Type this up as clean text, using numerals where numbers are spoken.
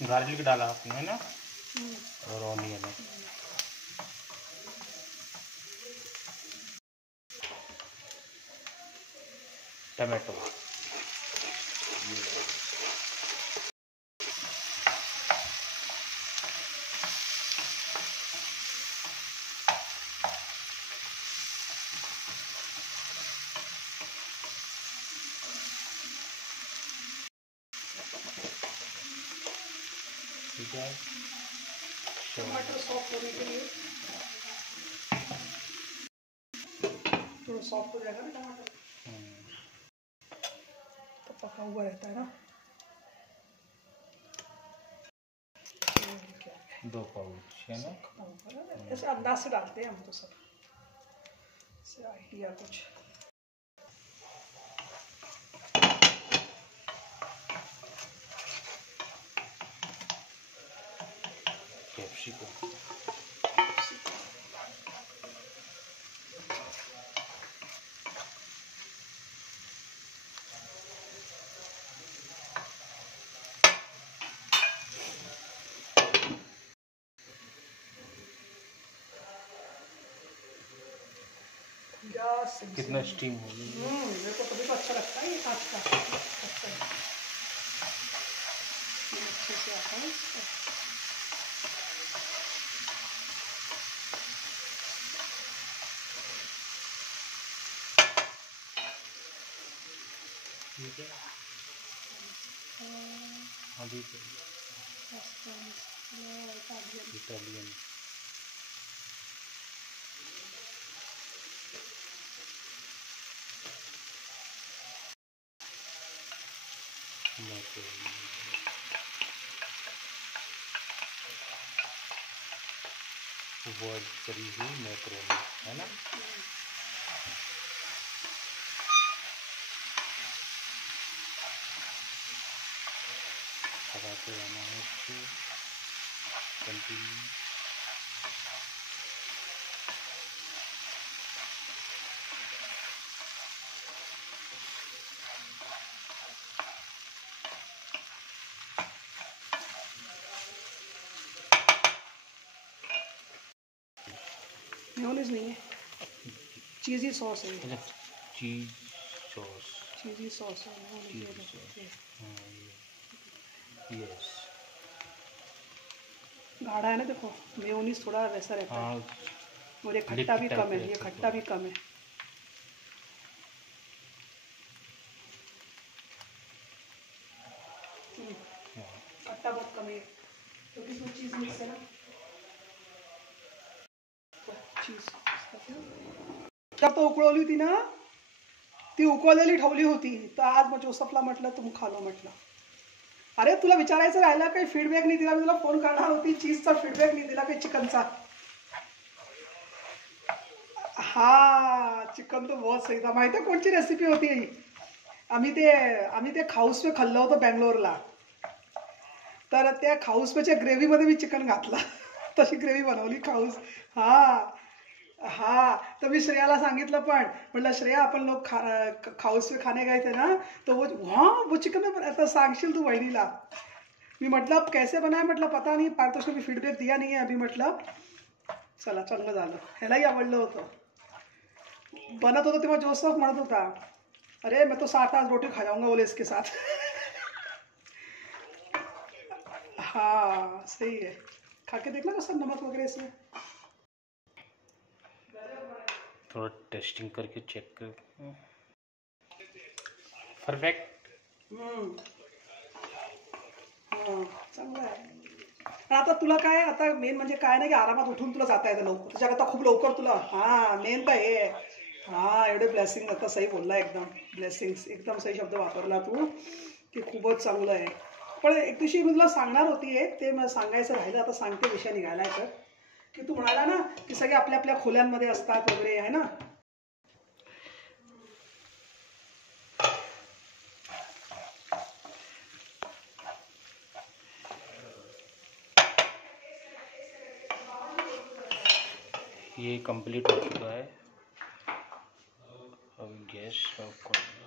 Garlic डाला आपने है ना, और ऑनियन है। टमाटो, ठीक है। टमाटर सॉफ्ट होने के लिए थोड़ा सॉफ्ट हो जाएगा ना टमाटर, तो पका हुआ रहता है ना। 2 पाउच है ना, ऐसे अंदाज से डालते हैं हम तो सब, से आइडिया कुछ। कैप्सिकम, कितना स्टीम हो गया। मेरे को तभी तो अच्छा लगता है ये कांच का, अच्छा अच्छे से आता है। ठीक है, अभी इटालियन, बॉइल करी हुई मैक्रोनी है ना। लगाते रहना है इसको कंटिन्यू। मेयोनीज नहीं है, चीज़ी सॉस है। चीज सॉस, चीज़ी सॉस है। यस, गाढ़ा है ना, देखो मेयोनीज थोड़ा वैसा रहता है, और ये खट्टा भी कम है, ये खट्टा भी कम है। खट्टा बहुत कम है क्योंकि इसमें चीज़ मिक्स है ना। चीज तो उकळवली होती ना, ती उकळलेली ठेवली होती, तर आज मग जोसफला म्हटलं तुम खा लो म्हटलं. अरे तुला विचारायचं राहिलं, काही फीडबॅक नाही दिला. मी तुला फोन करणार होती, चीजचा फीडबॅक नाही दिला काही चिकनचा. हा चिकन तो बहुत सही था. माहिती आहे कोणची रेसिपी होती? आम्ही ते खाऊस पे खाल्लं होतं बँगलोरला. तर त्या खाऊस पेच्या ग्रेव्हीमध्ये मी चिकन घातलं. तशी ग्रेव्ही बनवली खाऊस. हाँ तो मैं श्रेया ला सांगितलं पण, म्हटलं श्रेया अपन लोग खाऊस में खाने गए थे ना, तो वो चिकन में बनाया था. सांगशील तू बहिणीला. मी म्हटलं कैसे बनाया, म्हटलं पता नहीं, पारितोषिक मी फीडबॅक दिया नहीं है अभी. म्हटलं चला चांगलं झालं, ह्यालाही आवडलं होतं. बनत होतं तेव्हा जोसेफ म्हणत होता, अरे मैं तो 7 आज रोटी खा जाऊंगा बोले इसके साथ. हाँ सही है, खा के देखना कसं नमक वगैरह इसमें. थोड़ा टेस्टिंग करके चेक कर. परफेक्ट. चांगलं आहे. पण आता तुला काय, आता मेन म्हणजे काय नाही की आरामात उठून तुला जाता येतं लवकर. तुझ्याकरता खूप लवकर तुला, मेन तर हे. एवढे ब्लेसिंग, आता सही बोलला एकदम. ब्लेसिंग्स एकदम सही शब्द वापरला तू, की खूपच चांगलं आहे. पण एक दिवशी मी तुला सांगणार होती, ते मला सांगायचं राहिलं, आता सांगते. विषय निघालाय तर, की तू म्हणाला ना की सगळे आपल्या आपल्या खोल्यांमध्ये असतात वगैरे आहे ना. ये कंप्लीट हो चुका है. अब गैस ऑफ कर.